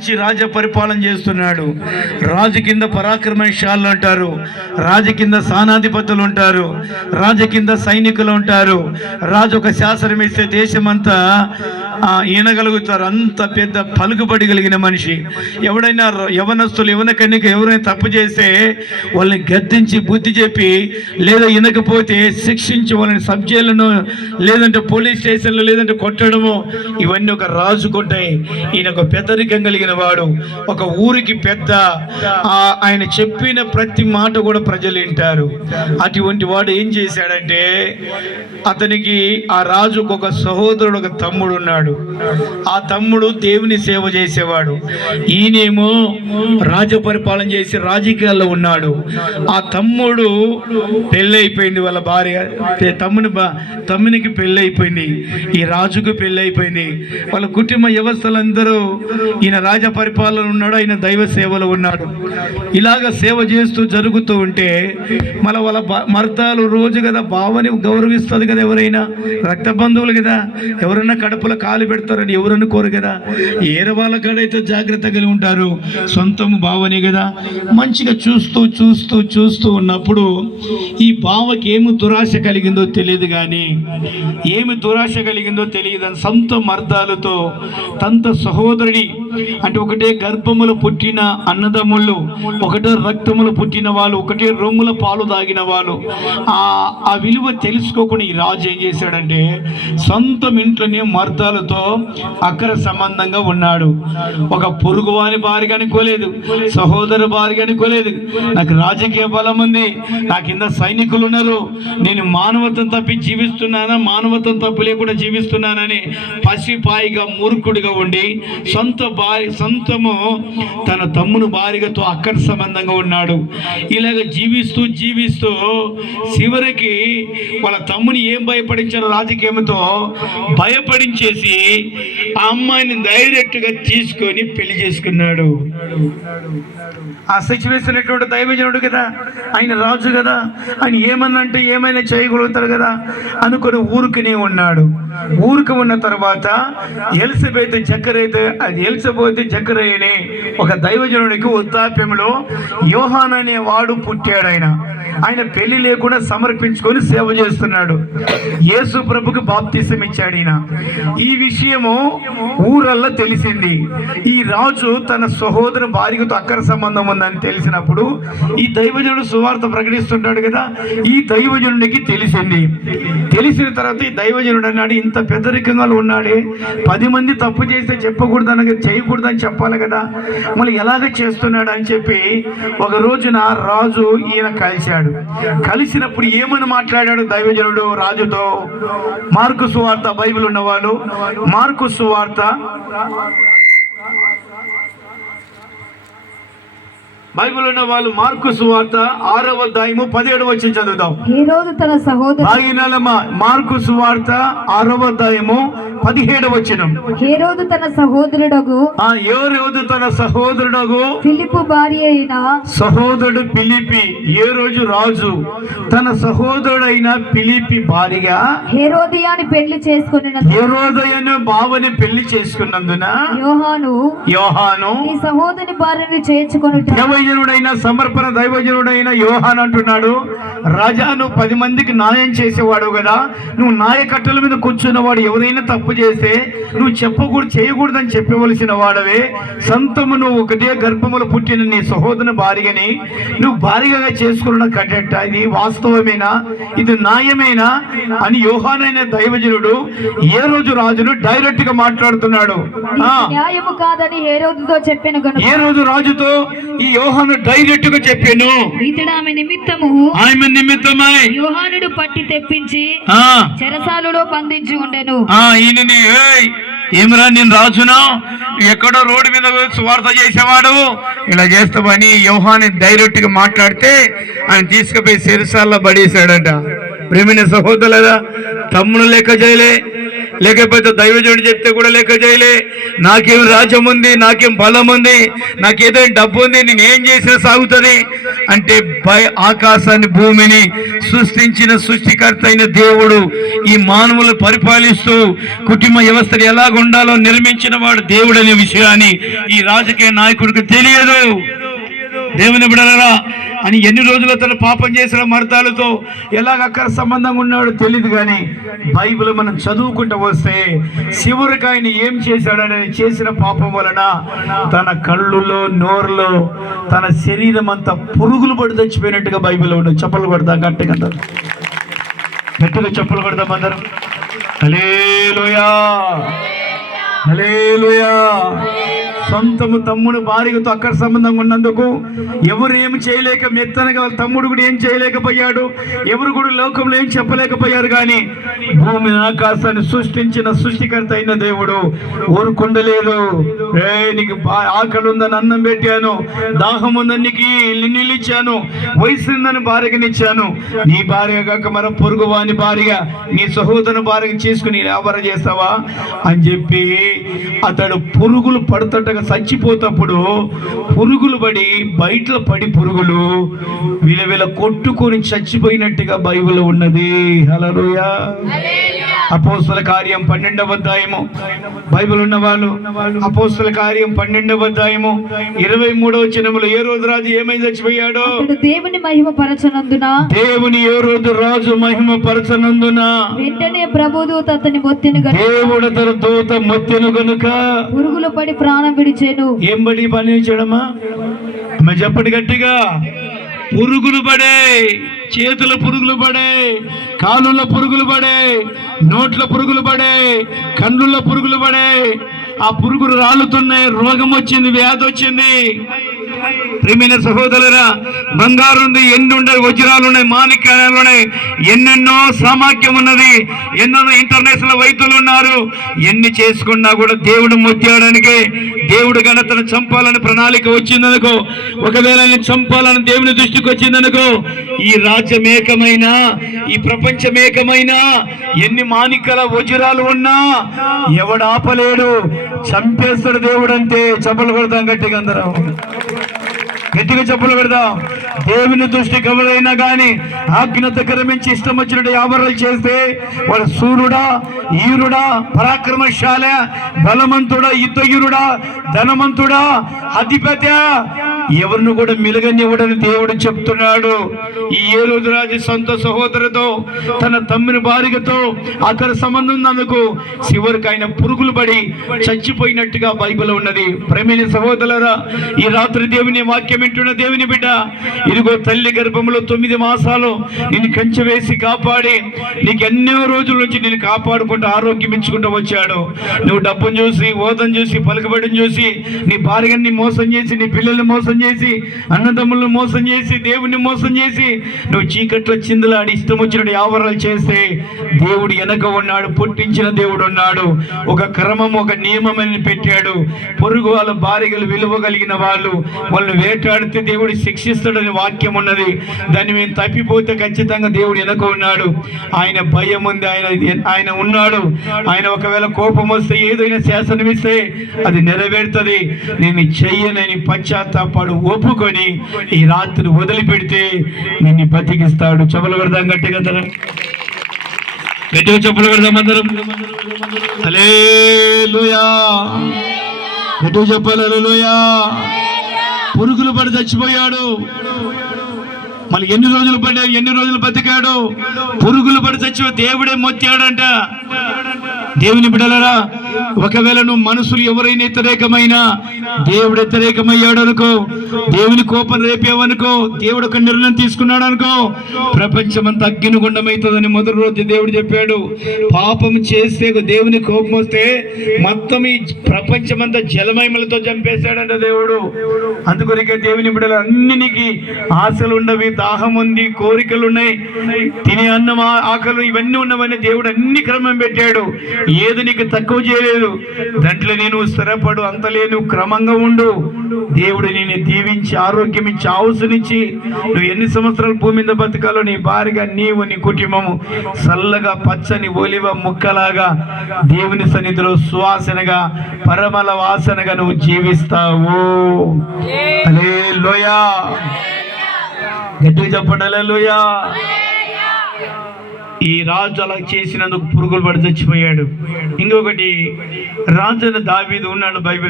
మంచి రాజ పరిపాలన చేస్తున్నాడు. రాజు కింద పరాక్రమశాలు ఉంటారు, రాజు కింద సేనాధిపతులు ఉంటారు, రాజు కింద సైనికులు ఉంటారు. రాజు ఒక శాసనం ఇస్తే దేశమంతా ఈనగలుగుతారు. అంత పెద్ద పలుకుబడి కలిగిన మనిషి. ఎవడైనా యవనస్తులు యవన కన్యక ఎవరైనా తప్పు చేస్తే వాళ్ళని గద్దించి బుద్ధి చెప్పి, లేదా వినకపోతే శిక్షించి వాళ్ళని సబ్జైలను లేదంటే పోలీస్ స్టేషన్లు లేదంటే కొట్టడము, ఇవన్నీ ఒక రాజుకుంటాయి. ఈయన ఒక పెద్దరికం కలిగిన వాడు, ఒక ఊరికి పెద్ద. ఆయన చెప్పిన ప్రతి మాట కూడా ప్రజలు వింటారు. అటువంటి వాడు ఏం చేశాడంటే, అతనికి ఆ రాజుకు ఒక సహోదరుడు, ఒక తమ్ముడు ఉన్నాడు. ఆ తమ్ముడు దేవుని సేవ చేసేవాడు. ఈయనేమో రాజ పరిపాలన చేసి రాజకీయాల్లో ఉన్నాడు. ఆ తమ్ముడు పెళ్ళైపోయింది, వాళ్ళ భార్య తమ్మునికి పెళ్ళైపోయింది, ఈ రాజుకు పెళ్ళైపోయింది. వాళ్ళ కుటుంబ వ్యవస్థలందరూ ఈయన రాజ పరిపాలన ఉన్నాడు, ఆయన దైవ సేవలో ఉన్నాడు. ఇలాగ సేవ చేస్తూ జరుగుతూ ఉంటే మళ్ళీ వాళ్ళ మర్దాలు రోజు కదా బావని గౌరవిస్తుంది కదా, ఎవరైనా రక్త బంధువులు కదా, ఎవరైనా కడుపులో కాలు పెడతారని ఎవరు అనుకోరు కదా. ఏరే వాళ్ళ కాడైతే జాగ్రత్తగా ఉంటారు, సొంతము బావనే కదా. మంచిగా చూస్తూ చూస్తూ చూస్తూ ఉన్నప్పుడు ఈ బావకి ఏమి దురాశ కలిగిందో తెలియదు, కానీ ఏమి దురాశ కలిగిందో తెలియదు. సొంత మర్దాలతో తన సహోదరుడి, అంటే ఒకటే గర్భములు పుట్టిన అన్నదమ్ముళ్ళు, ఒకటే రక్తములు పుట్టిన వాళ్ళు, ఒకటే రొమ్ముల పాలు దాగిన వాళ్ళు, ఆ విలువ తెలుసుకోకుండా ఈ రాజు ఏం చేశాడంటే సొంతం ఇంట్లోనే మర్దాలతో అక్కర సంబంధంగా ఉన్నాడు. ఒక పొరుగువాని భార్య అనుకోలేదు, సహోదరు భార్య అనుకోలేదు. నాకు రాజకీయ బలం ఉంది, నా కింద సైనికులు ఉన్నారు, నేను మానవత్వం తప్పి జీవిస్తున్నానా, మానవత్వం తప్పు లేకుండా జీవిస్తున్నానని పసిపాయిగా మూర్ఖుడిగా ఉండి సొంతము తన తమ్ముని భార్యతో అక్కర సంబంధంగా ఉన్నాడు. ఇలాగ జీవిస్తూ జీవిస్తూ చివరికి వాళ్ళ తమ్ముని ఏం భయపడించారో రాజకీయంతో భయపడించేసి ఆ అమ్మాయిని డైరెక్ట్గా తీసుకొని పెళ్లి చేసుకున్నాడు. ఆ సిచ్యువేషన్ ఎటువంటి దైవజనుడు కదా, ఆయన రాజు కదా, ఆయన ఏమన్నా అంటే ఏమైనా చేయగలుగుతాడు కదా అనుకుని ఊరుకునే ఉన్నాడు. ఊరుకు ఉన్న తర్వాత ఎలిజబెత్ జకరియనే ఒక దైవజనుడికి వృద్ధాప్యంలో యోహాన్ అనే వాడు పుట్టాడు. ఆయన పెళ్లి లేకుండా సమర్పించుకొని సేవ చేస్తున్నాడు. యేసు ప్రభుకు బాప్తిసం ఇచ్చాడు ఈయన. ఈ విషయము ఊరల్లా తెలిసింది. ఈ రాజు తన సహోదరు భార్యతో అక్కర సంబంధం ఉందని తెలిసినప్పుడు ఈ దైవజనుడు సువార్త ప్రకటిస్తుంటాడు కదా, ఈ దైవజనుడికి తెలిసింది. తెలిసిన తర్వాత ఈ దైవజనుడు అన్నాడు, ఇంత పెద్దరికంగా ఉన్నాడే, 10 మంది తప్పు చేస్తే చెప్పకూడదని చేయకూడదని చెప్పాలి కదా, మళ్ళీ ఎలాగ చేస్తున్నాడు అని చెప్పి ఒక రోజున రాజు ఈయన కలిశాడు. కలిసినప్పుడు ఏమని మాట్లాడాడు దైవజనుడు రాజుతో? మార్కు సువార్త, బైబిల్ ఉన్నవాళ్ళు మార్కు సువార్త బైబిల్ ఉన్న వాళ్ళు మార్కు సువార్త 6వ అధ్యాయము 17వ వచనం చదువుదాం. హేరోదు తన సహోదరుడు, మార్కు సువార్త 6వ అధ్యాయము 17వ వచనం. హేరోదు తన సహోదరుడు ఫిలిప్పు భార్య అయిన సహోదరుడు ఫిలిప్పి, ఏ రోజు రాజు తన సహోదరుడైన ఫిలిప్పి భార్య హేరోదియాని పెళ్లి చేసుకున్న హేరోదయను బావని పెళ్లి చేసుకున్నందున యోహాను ఈ సహోదరుని భార్యను చేర్చుకొనుట. దైవజనుడైన సమర్పణ దైవజనుడైన యోహాన్ అంటున్నాడు, రాజా నువ్వు 10 మందికి న్యాయం చేసేవాడు కదా, నువ్వు నాయకట్టల మీద కూర్చున్నవాడు, ఎవరైనా తప్పు చేస్తే నువ్వు చేయకూడదని చెప్పవలసిన వాడవే. సొంతము నువ్వు ఒకటే గర్భములు పుట్టిన నీ సహోదరుని భార్యని నువ్వు భార్యగా చేసుకున్న కట్టెట్ట, ఇది వాస్తవమేనా, ఇది న్యాయమేనా అని యోహాన్ అనే దైవజనుడు ఏ రోజు రాజును డైరెక్ట్ గా మాట్లాడుతున్నాడు. న్యాయము కాదని హేరోదుతో చెప్పెను గనుక ఏ రోజు రాజుతో ఈ యోహాను డైరెక్ట్ గా చెప్పాను, ఇతడు ఆమె నిమిత్తమై యోహానుడు పట్టి తెప్పించి చెరసాలలో బంధించి ఉండెను. ఈయనని ఏమిరా నేను రాజును, ఎక్కడో రోడ్డు మీద సువార్త చేసేవాడు, ఇలా చేస్తామని యోహాను డైరెక్ట్ గా మాట్లాడితే ఆయన తీసుకుపోయి చెరసాలలో పడేశాడట. ప్రేమైన సహోదరులారా, తమ్ముడు లెక్క చేయలే, లేకపోతే దైవజనుడు చెప్తే కూడా లెక్క చేయలే, నాకేం రాజ్యం ఉంది, నాకేం బలం ఉంది, నాకేదో డబ్బు ఉంది, నేను ఏం చేసినా సాగుతుంది అంటే ఆకాశాన్ని భూమిని సృష్టించిన సృష్టికర్త అయిన దేవుడు ఈ మానవులు పరిపాలిస్తూ కుటుంబ వ్యవస్థలు ఎలాగ ఉండాలో నిర్మించిన వాడు దేవుడు అనే విషయాన్ని ఈ రాజకీయ నాయకుడికి తెలియదు. దేవుని బిడ్డలారా, అని ఎన్ని రోజులు తను పాపం చేసిన మర్దాలతో ఎలాగ అక్కడ సంబంధంగా ఉన్నాడో తెలియదు. కానీ బైబిల్ మనం చదువుకుంటూ వస్తే చివరికి ఆయన ఏం చేశాడని చేసిన పాపం వలన తన కళ్ళులో నోరులో తన శరీరం అంతా పురుగులు పడి చచ్చిపోయినట్టుగా బైబిల్లో ఉండదు. చెప్పులు కొడతాం గట్టిగా, గట్టిగా చెప్పులు కొడతాం అందరం. హల్లెలూయా, హల్లెలూయా. సొంతము తమ్ముడు భార్యతో అక్కడ సంబంధంగా ఉన్నందుకు ఎవరు ఏమి చేయలేక మెత్తనగా తమ్ముడు కూడా ఏం చేయలేకపోయాడు, ఎవరు కూడా లోకంలో ఏం చెప్పలేకపోయారు. కానీ భూమిని ఆకాశాన్ని సృష్టించిన సృష్టికర్త అయిన దేవుడు ఊరుకుండలేదు. నీకు ఆకలి ఉందని అన్నం పెట్టాను, దాహం ఉందని నీకు నీళ్ళు ఇచ్చాను, వయసు ఉందని భార్యనిచ్చాను, నీ భార్య కాక మరో పొరుగు వాని భార్య నీ సహోదరు భార్యను చేసుకుని వ్యాపారం చేస్తావా అని చెప్పి అతడు పురుగులు పడుతుండగా చచ్చిపోతప్పుడు పురుగులు పడి బయటలో పడి పురుగులు విలవిల కొట్టుకొని చచ్చిపోయినట్టుగా బైబిల్ ఉన్నది. హల్లెలూయా. అపోస్తల కార్యం 12వ అధ్యాయము, బైబిల్ ఉన్న వాళ్ళు అపోస్తల కార్యం 12వ అధ్యాయము 23వ వచనములో ఏ రోజు రాజు ఏమై చచ్చిపోయాడో, దేవుని మహిమ పరచనందున, దేవుని ఏ రోజు రాజు మహిమ పరచనందున వెంటనే ప్రభుదూత అతని మొత్తెను గనుక, దేవుడు తన దూత మొత్తెను గనుక పురుగులు పడి ప్రాణం విడిచెను. ఏం పడి పని చేయడమా చెప్పండి గట్టిగా. పురుగులు పడే, చేతుల పురుగులు పడే, కాళ్ళలో పురుగులు పడే, నోట్ల పురుగులు పడే, కన్నుల పురుగులు పడే. ఆ పురుగులు రాలుతున్నాయి, రోగం వచ్చింది, వ్యాధి వచ్చింది. ప్రియమైన సహోదరురా, బంగారు ఉంది, ఎన్ని ఉన్నాయి, వజ్రాలు ఉన్నాయి, మాణిక్యాలు ఉన్నాయి, ఎన్నెన్నో సామర్థ్యం ఉన్నది, ఎన్నెన్నో ఇంటర్నేషనల్ వైద్యులు ఉన్నారు. ఎన్ని చేసుకున్నా కూడా దేవుడు ముత్యాడానికి, దేవుడు గణతను చంపాలని ప్రణాళిక వచ్చిందనుకో, ఒకవేళ ఆయన చంపాలని దేవుని దృష్టికి వచ్చిందనుకో, ఈ రాజ్యం ఏకమైనా, ఈ ప్రపంచం ఏకమైనా, ఎన్ని మాణిక్యాల వజ్రాలు ఉన్నా ఎవడు ఆపలేడు, చంపేస్తాడు దేవుడు. అంటే చప్పలు కొడతాం గట్టిగా, అందరం గట్టిగా చెప్పులు పెడదాం. దేవుని దృష్టికి ఎవరైనా కానీ ఆజ్ఞత మించి ఇష్టం వచ్చినట్టు వ్యాపారాలు చేస్తే వాడు సూర్యుడా, ఈరుడా, పరాక్రమశాల, బలవంతుడా, యుద్ధయురుడా, ధనవంతుడా, అధిపత్య, ఎవరిని కూడా మిలగనివ్వడని దేవుడు చెప్తున్నాడు. ఈ ఏ రోజు రాజు సొంత సహోదరుతో తన తమ్మిని భార్యతో అక్కడ సంబంధం ఉన్నందుకు చివరికి ఆయన పురుగులు పడి చచ్చిపోయినట్టుగా బైబిల్ ఉన్నది. ప్రేమైన సహోదరులారా, ఈ రాత్రి దేవుని వాక్యం వింటున్న దేవుని బిడ్డ, ఇదిగో తల్లి గర్భంలో 9 మాసాలు నిన్ను కంచె వేసి కాపాడి నీకు ఎన్నో రోజుల నుంచి నేను కాపాడుకుంటూ ఆరోగ్యం ఇచ్చుకుంటూ వచ్చాడు. నువ్వు డబ్బును చూసి, హోదాను చూసి, పలుకుబడిని చూసి, నీ భార్యని మోసం చేసి, నీ పిల్లల్ని మోసం చేసి, అన్నదమ్ములను మోసం చేసి, దేవుని మోసం చేసి, నువ్వు చీకట్లో చిందులాడి ఇష్టం వచ్చినట్టు వ్యాపారాలు చేస్తే దేవుడు వెనక ఉన్నాడు, పుట్టించిన దేవుడు ఉన్నాడు. ఒక క్రమం, ఒక నియమం అని పెట్టాడు. పొరుగు వాళ్ళ భార్యలు విలువ కలిగిన వాళ్ళు, వాళ్ళు వేటాడితే దేవుడు శిక్షిస్తాడని వాక్యం ఉన్నది. దాన్ని మేము తప్పిపోతే ఖచ్చితంగా దేవుడు వెనక ఉన్నాడు. ఆయన భయం ఉంది, ఆయన ఉన్నాడు. ఆయన ఒకవేళ కోపం వస్తే, ఏదైనా శాసనం ఇస్తే అది నెరవేరుతుంది. నేను చెయ్యనని పశ్చాత్తాపడు ఒప్పుకొని ఈ రాత్రి వదిలిపెడితే నిన్ను బతికిస్తాడు. చెప్పులు పెడదాం గట్టిగా, గట్టిగా చెప్పులు పెడదాం అందరం. హల్లెలూయా, గట్టిగా చెప్పాలి. హల్లెలూయా. పురుగులు పడి చచ్చిపోయాడు. మళ్ళీ ఎన్ని రోజులు బతికాడు. పురుగులు పడి చచ్చిపో దేవుడే మొత్తాడంట. దేవుని బిడ్డలారా, ఒకవేళ నువ్వు మనుషులు ఎవరైనా వ్యతిరేకమైనా దేవుడు వ్యతిరేకమయ్యాడు అనుకో, దేవుని కోపం రేపేవనుకో, దేవుడు ఒక నిర్ణయం తీసుకున్నాడు అనుకో, ప్రపంచం అంతా అగ్నిగుండమవుతుందని మొదటి రోజు దేవుడు చెప్పాడు. పాపం చేస్తే దేవుని కోపం వస్తే మొత్తం ఈ ప్రపంచం అంతా జలమయములతో చంపేశాడంట దేవుడు. అందుకొనికే దేవుని బిడ్డలు అన్నిటికీ ఆశలు ఉన్నవి, దాహం ఉంది, కోరికలు ఉన్నాయి, తినే అన్నం, ఆకలు ఇవన్నీ ఉన్నవని దేవుడు అన్ని క్రమం పెట్టాడు. ఏది నీకు తక్కువ చేయలేదు. దాంట్లో నేను స్థిరపడు, అంతలేను, క్రమంగా ఉండు. దేవుడు నేను దీవించి ఆరోగ్యం ఇచ్చి ఆవుసునిచ్చి నువ్వు ఎన్ని సంవత్సరాలు భూమి మీద బతకాలో నీ భార్యగా, నీవు, నీ కుటుంబము చల్లగా పచ్చని ఒలివ ముక్కలాగా దేవుని సన్నిధిలో సువాసనగా, పరమల వాసనగా నువ్వు జీవిస్తావు. హల్లెలూయా. గట్టిగా చెప్పండి హల్లెలూయా. ఈ రాజు అలా చేసినందుకు పురుగులు పడి చచ్చిపోయాడు. ఇంకొకటి, రాజు దావీదు ఉన్నాడు బైబిల్